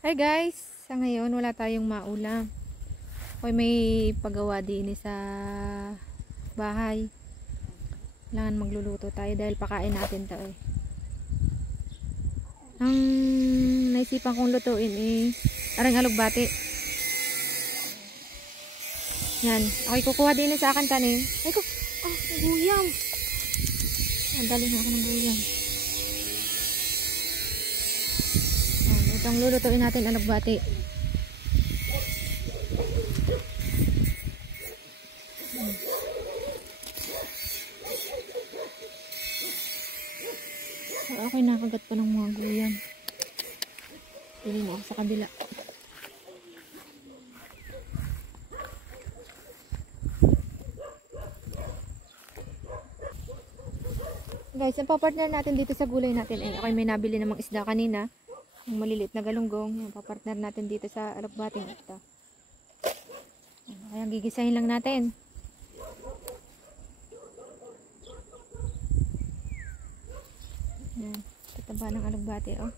Hi guys! Sa ngayon wala tayong maulam. Hoy, may pagawa din sa bahay. Kailangan magluluto tayo dahil pakain natin to eh. Ang naisipan kong lutuin aring alugbati. Yan. Okay, kukuha din sa akin tanim. Ay ko! Guyam! Dali na ako ng guyam. Itong lulutuin natin alugbati. Okay, nakagat pa ng mga guyam. Pili na ako sa kabila. Guys, ang papartner natin dito sa gulay natin ay okay, may nabili namang isda kanina. Yung maliliit na galunggong, yung papartner natin dito sa alugbating ito. Kaya gigisahin lang natin. Yan, tataba ng alugbati oh.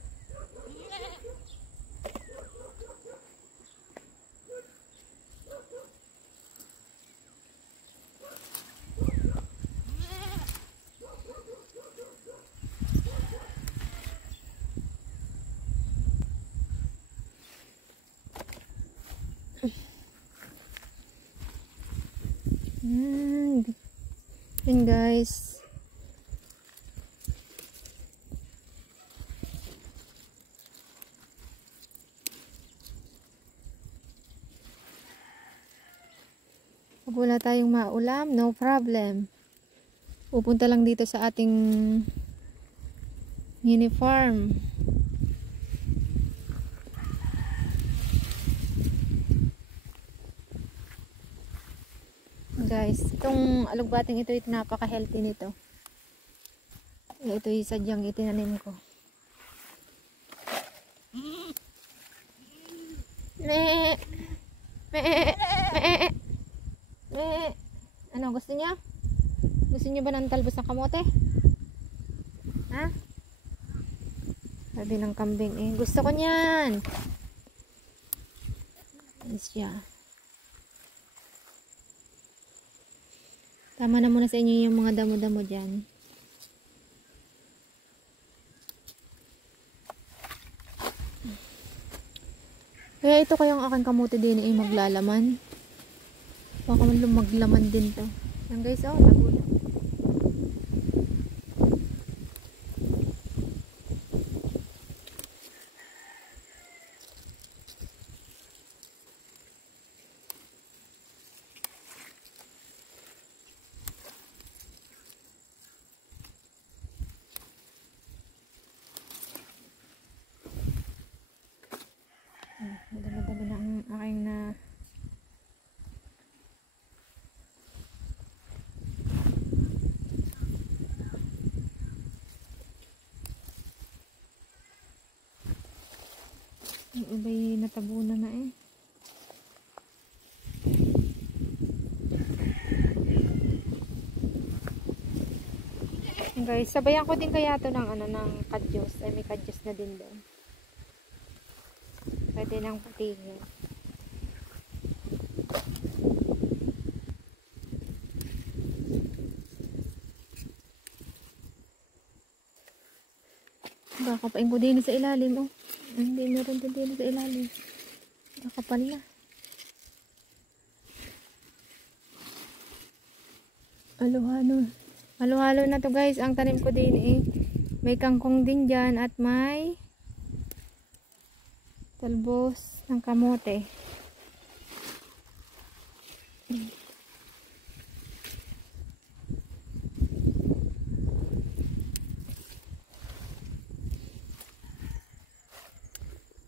Yan guys. Pag wala tayong maulam, no problem. Pupunta lang dito sa ating mini farm. Guys, itong alugbating ito, napaka-healthy nito. Ito yung sadyang itinanim ko. Me. Ano, gusto niya? Gusto niyo ba ng talbos ng kamote? Ha? Sabi ng kambing eh, gusto ko niyan. Yes, siya. Tama na muna sa inyo yung mga damo-damo dyan. Kaya ito kayang aking kamote din ay maglalaman. Baka man lumaglaman din to. Yan guys, oh, tago na. Madami-dami na ang aking na yung iba'y natabunan na eh. Guys, sabayan ko din kaya to ng ano, ng kadyos. Ay, may kadyos na din doon. Pwede nang putingin. Baka paing ko din sa ilalim oh. Hindi meron din sa ilalim. Nakapal na. Halo-halo na to guys. Ang tanim ko din eh. May kangkong din dyan at may talbos ng kamote.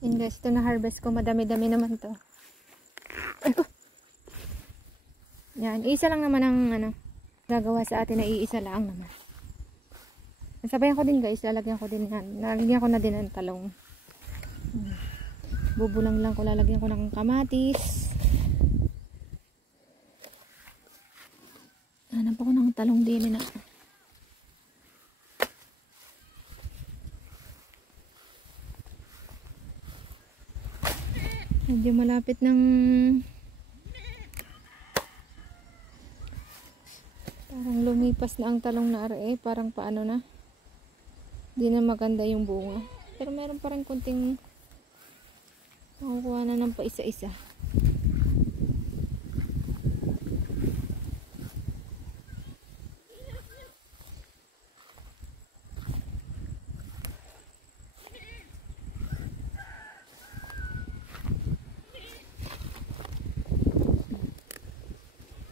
Yan guys, ito na harvest ko. Madami-dami naman to. Yan, isa lang naman ang ano, gagawa sa atin na iisa lang naman. Sabayan ko din guys, lalagyan ko din yan. Lalagyan ko na din ng talong. Bubulang lang ko, lalagyan ko ng kamatis. Hanap ako ng talong din na. Medyo malapit ng parang lumipas na ang talong na are, parang paano na. Hindi na maganda yung bunga. Pero meron pa rin kunting makukuha na ng pa isa-isa.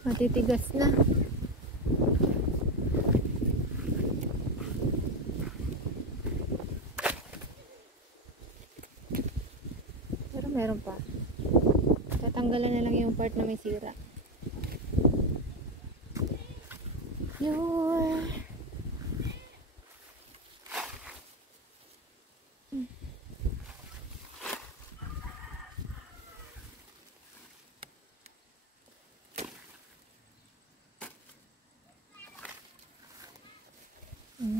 Matitigas na. Pero meron pa. Tatanggalan na lang yung part na may sira. Your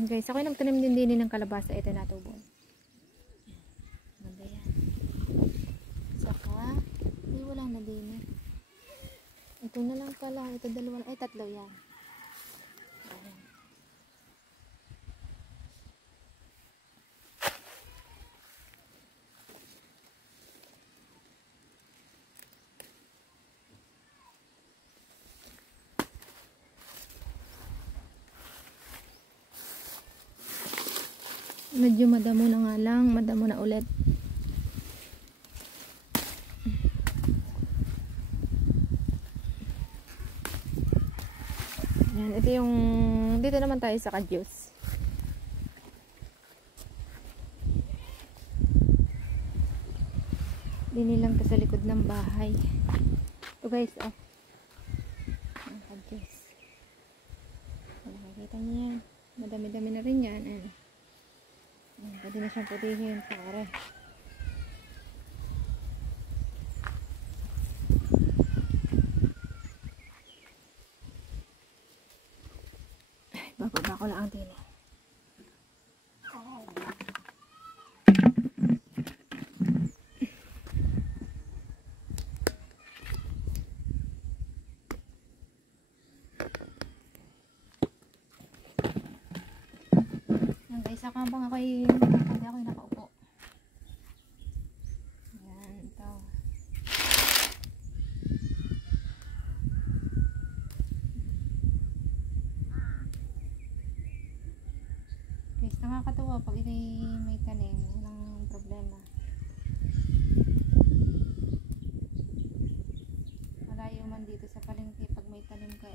guys, ako yung nagtanim din ng kalabasa. Ito natubon. Ganda yan. Saka, walang na din. Ito na lang pala. Ito dalawa. Ay, tatlo yan. Ayan. Medyo madamo na nga lang. Madamo na ulit. Yan, ito yung dito naman tayo sa kadyos. Dinilang to sa likod ng bahay. Ito guys, oh. Ang kadyos. Nakikita niyo yan. Madami-dami na rin yan. Pwede na siyang putihin. Pare. Bababa ko lang ang tila. Yan guys, habang ako'y nakaupo. Yan, ito. Guys, nakakatuwa pag ikay may tanim, walang problema. Malayo man dito sa palengke, pag may tanim ka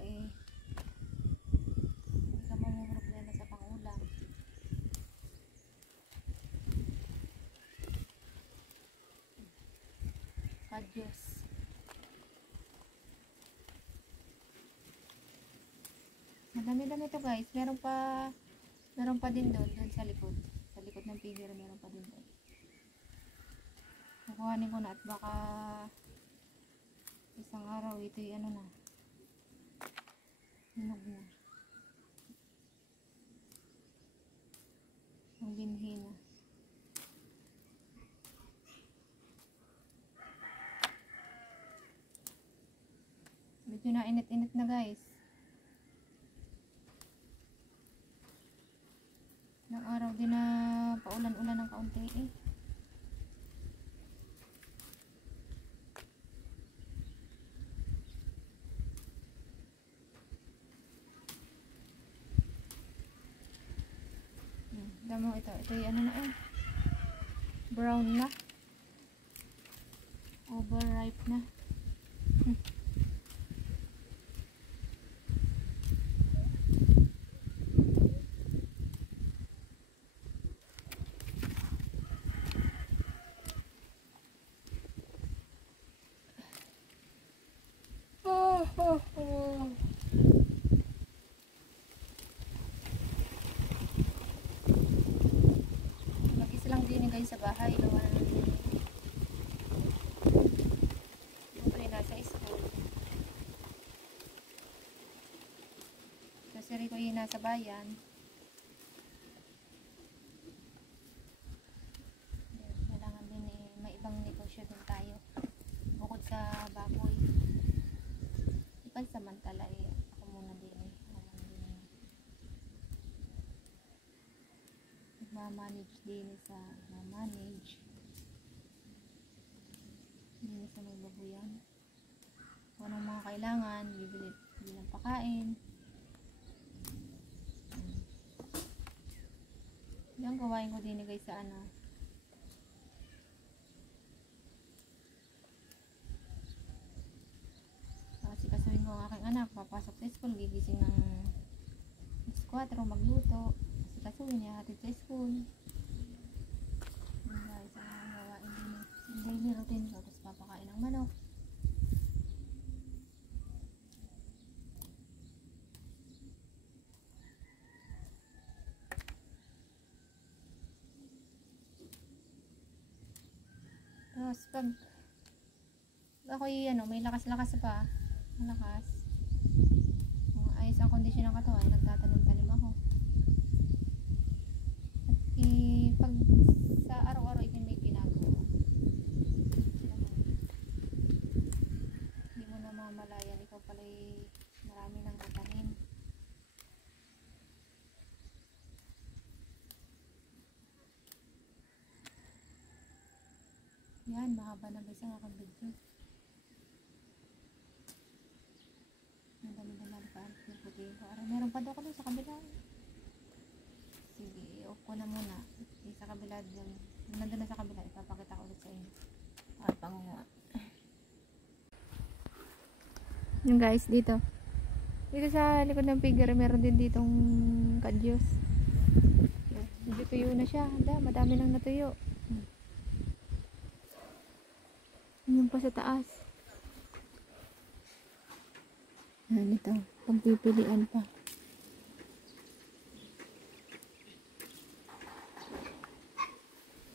hindi ka mo problema sa pangulam. Kadyos. Madami-dami to guys. Meron pa din doon sa likod. Sa likod ng figure meron pa din doon. Kukuhanin ko na at baka isang araw ito'y ano na. Hinog na. Ang binhi na. Medyo na init-init na guys. Ng araw din na paulan-ulan ng kaunti eh. Damo ito. Ito yung ano na eh. Brown na. Overripe na. Mag-isa lang din guys sa bahay. Gawa na siyempre nasa school. Kasi rin ko yung nasa bayan. Kailangan din may ibang negosyo din tayo. sa baboy. Ipansamantala eh. Ako muna din eh. Ako muna din eh. Nagmamanage din sa mamanage. Hindi sa may babuyan. Kung anong mga kailangan, bibili ng pakain. Yan gawain ko din guys sa ano. Kasi kasuhin ko ang aking anak, papasok sa school, gigising ng 4, magluto. Kasi kasuhin niya, hatid sa school. Yan guys, ang gawain din yung daily routine ko. Tapos papakain ng manok. Tapos pag ako'y ano, may lakas-lakas pa, malakas, ayos ang kondisyon ng katawan, nagtatanim-tanim ako. At pag sa araw-araw ito may ginagawa, hindi mo na mamalayan, ikaw pala'y marami nang natanim. Yan, mahaba na guys ang aking video. Ang dami-dami pa yung puti ko. Meron pa daw ko sa kabila. Sige, i-off ko na muna. Sa kabila dyan. Nandun na sa kabila, ipapakita ko ulit sa inyo. At pangunga. Yung guys, dito. Dito sa likod ng figure, meron din ditong kadyos. Medyo tuyo na siya. Madami nang natuyo. Yung pa sa taas. Yan ito. Pagpipilian pa.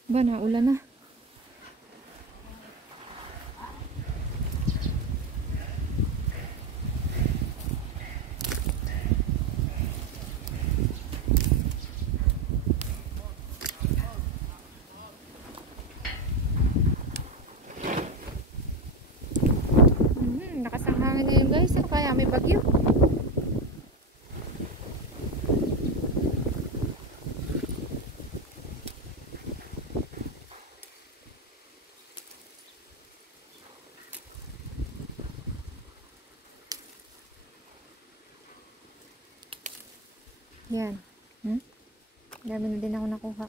Ba, naulan na. Lakas ang hangin ngayon guys. Kaya may bagyo. Yan. Dami na din ako nakuha.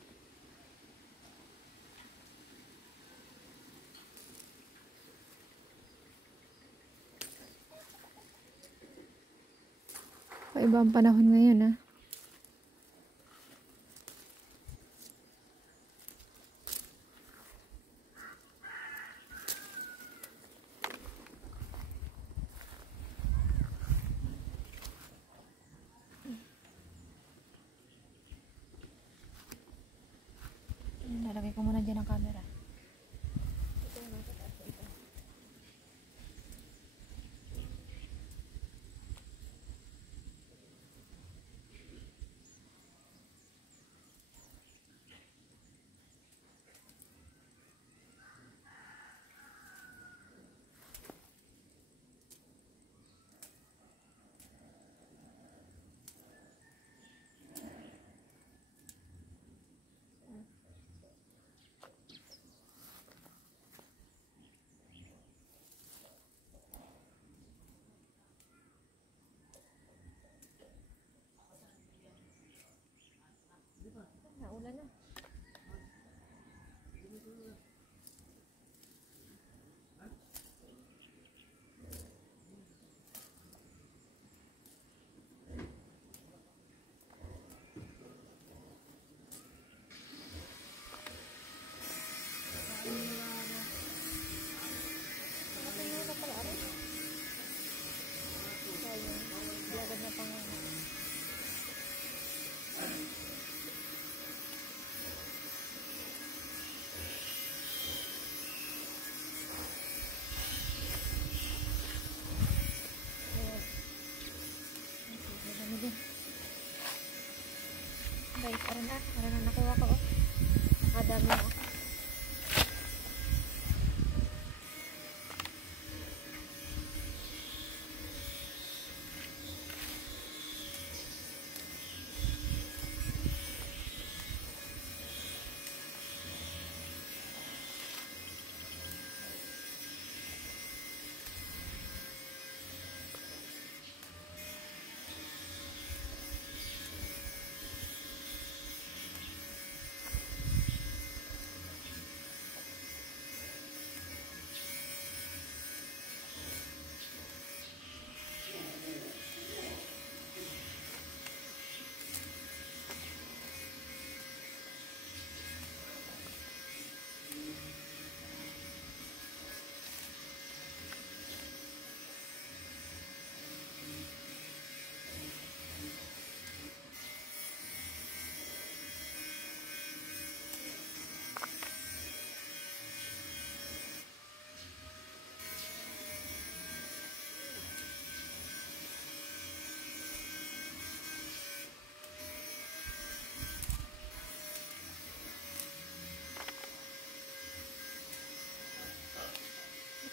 Iba ang panahon ngayon ha. Lalagay ko muna dyan ang camera.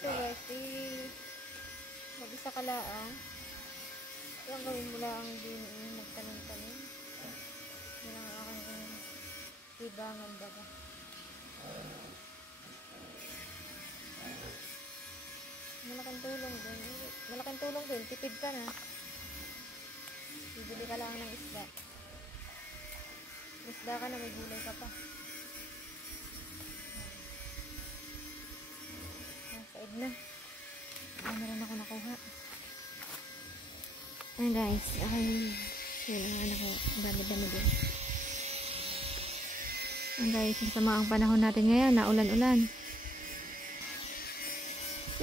ito guys, mag-isa ka laang. Ito ang gawin mo lang din, magtanim-tanim. Yan ang aking libangan baga. Malaking tulong din. Malaking tulong din, tipid ka na. Bibili ka lang ng isda. Isda ka na, may gulay ka pa. Said na. Meron ako nakuha. Ayan guys, yun ang ano ko, dami-dami din. Ayan guys, masama ang panahon natin ngayon, naulan-ulan.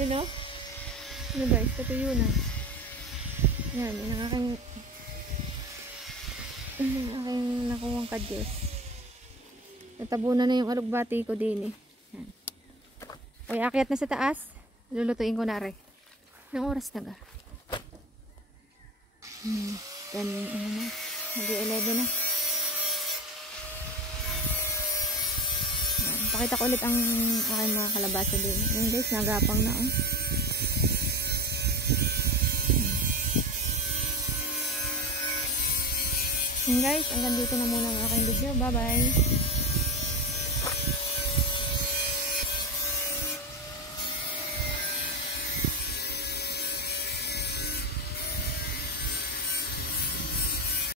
Yun o. Ano guys, katuyo na. Yan, yun ang aking nakuwang kadyos. Natabunan na yung alugbati ko din eh. Yan. Okay, akyat na sa taas. Lulutuin ko na rin. Anong oras na ga? 10, ano na? Hindi 11 na. Yan. Pakita ko ulit ang aking mga kalabasa din. Yan guys, nagapang na oh. Yan guys, hanggang dito na muna ang aking video. Bye bye!